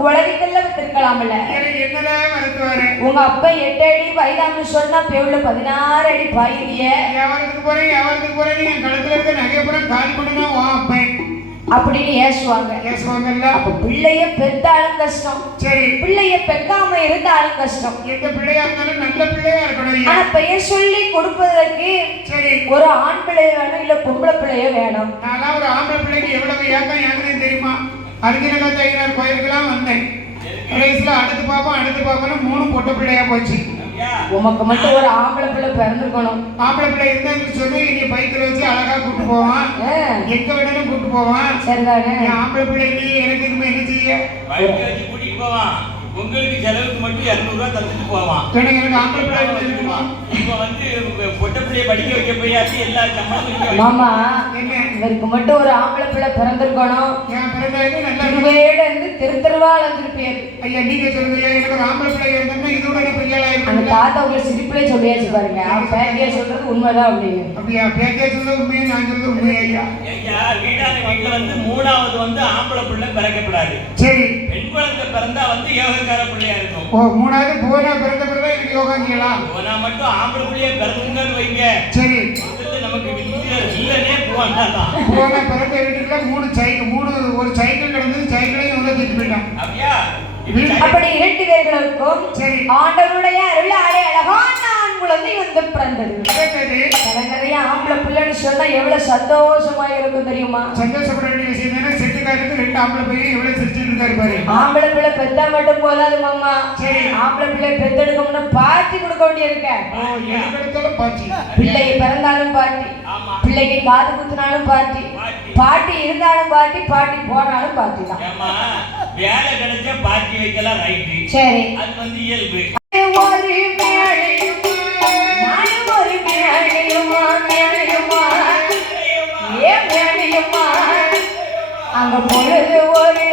குழந்தைகள்ல வச்சிருக்கலாம்ல. என்னதான் மருத்துவரே உங்க அப்பா 8 அடி வயதான்னு சொன்னா பேவுல 16 அடி பாயிரிய. வியாபாரத்துக்கு போறேன் நீ என் கழுத்துல இருக்க நகைப்புறம் காலி பண்ணினா வாப்பேன் அப்படின்னு ஏசுவாங்கல்ல. அப்ப பிள்ளைய பெத்தாலும் கஷ்டம், சரி பிள்ளைய பெக்காம இருந்தாலும் கஷ்டம். எந்த பிள்ளையா இருந்தாலும் நல்ல பிள்ளையா இருக்கணும். ஆனா பெயர் சொல்லி கொடுப்பதற்கு சரி ஒரு ஆண் பிள்ளை வேணும், இல்ல பொம்பளை பிள்ளைய வேணும். நான் ஒரு ஆம்பளை பிள்ளைக்கு எவ்வளவு ஏக்கம் ஏங்குறேன்னு தெரியுமா? அர்ஜுனகா தையினார் கோயிலுக்கெல்லாம் வந்தேன். கடைசியில் அடுத்து பாப்போம் 3 பொட்ட பிள்ளையா போச்சு. உமக்கு மட்டும் ஒரு ஆம்பளை பிள்ளை பிறந்திருக்கணும். ஆம்பளை பிள்ளை இருந்தா சொல்லி நீ பைக்கில் வச்சு அழகா கூட்டு போவான், எங்க வேணாலும் கூட்டு போவான். சரிதானே? ஆம்பளை பிள்ளை இல்லையே, எனக்கு இனிமே என்ன செய்ய? பைக் வச்சு கூட்டிட்டு போவான். உங்களுக்கு செலவுக்கு மட்டும் 200 ரூபாய் தந்துட்டு போவான். எனக்கு ஆம்பளை பிள்ளை இருக்குமா? இப்ப வந்து பொட்ட பிள்ளைய படிக்க வைக்க போயாச்சு எல்லா சம்பளமும். மாமா இவருக்கு மட்டும் ஒரு ஆம்பளை பிள்ளை பிறந்திருக்கணும். என் பிறந்தாலும் நல்லா இருந்து தெருவா அலைஞ்சிருப்பேன். ஐயா நீங்க சொல்லுங்க, எனக்கு ஒரு ஆம்பளை பிள்ளை இருந்தோம்னா இதோட பெரிய அந்த தாத்தா உங்களை சிரிப்புலேயே சொல்லியாச்சு பாருங்க. பேக்கியா சொல்றது உண்மைதான் அப்படின்னு. அப்படியா? பேக்கியா சொல்றது உண்மையை, நான் சொல்றது உண்மை. ஐயா வீடான வீட்டுல வந்து 3வது வந்து ஆம்பளை பிள்ளை பிறக்கப்படாது. சரி பெண் குழந்தை பிறந்தா வந்து யோகக்கார பிள்ளையா இருக்கும். 3வது போனா பிறந்த பிறகு எனக்கு யோகாங்களா? போனா மட்டும் ஆம்பளை பிள்ளைய பிறந்துங்கன்னு வைங்க. சரி நமக்கு இல்லனே போனா பிறந்த வீட்டுல 3 ஒரு சைக்கிள் கிடந்தது, சைக்கிளையும் உள்ள தூக்கி போயிட்டான். அப்படியா? அப்படி 2 பேர்களுக்கும் ஆண்டவருடைய அருளாலே அழகான ஆண் குழந்தை வந்து பிறந்தது. கரங்கரையா ஆம்பளை பிள்ளைன்னு சொன்னா எவ்வளவு சந்தோஷமா இருக்கும் தெரியுமா? சந்தோஷப்பட வேண்டிய விஷயம் தானே. செட்டுக்காரருக்கு 2 ஆம்பளை பையன் எவ்வளவு சிரிச்சுட்டு இருக்காரு பாரு. ஆம்பளை பிள்ளை பெத்தா மட்டும் போதாது மாமா. சரி ஆம்பளை பிள்ளை பெத்தெடுக்கணும்னா பாட்டி கொடுக்க வேண்டியிருக்க. எடுத்தாலும் பாட்டி, பிள்ளை பிறந்தாலும் பாட்டி, பிள்ளைக்கு காது குத்துனாலும் பாட்டி, பாட்டி இருந்தாலும் பாட்டி, பாட்டி போனாலும் பாட்டி தான். வேலை கிடைச்சா பாட்டி வைக்கலாம், ரைட்டு. சரி அது வந்து இயல்பு. ஒரு மேடையுமா நானும் ஒரு மேடையுமா ஏன் மேடையுமா அங்க பொழுது ஒரு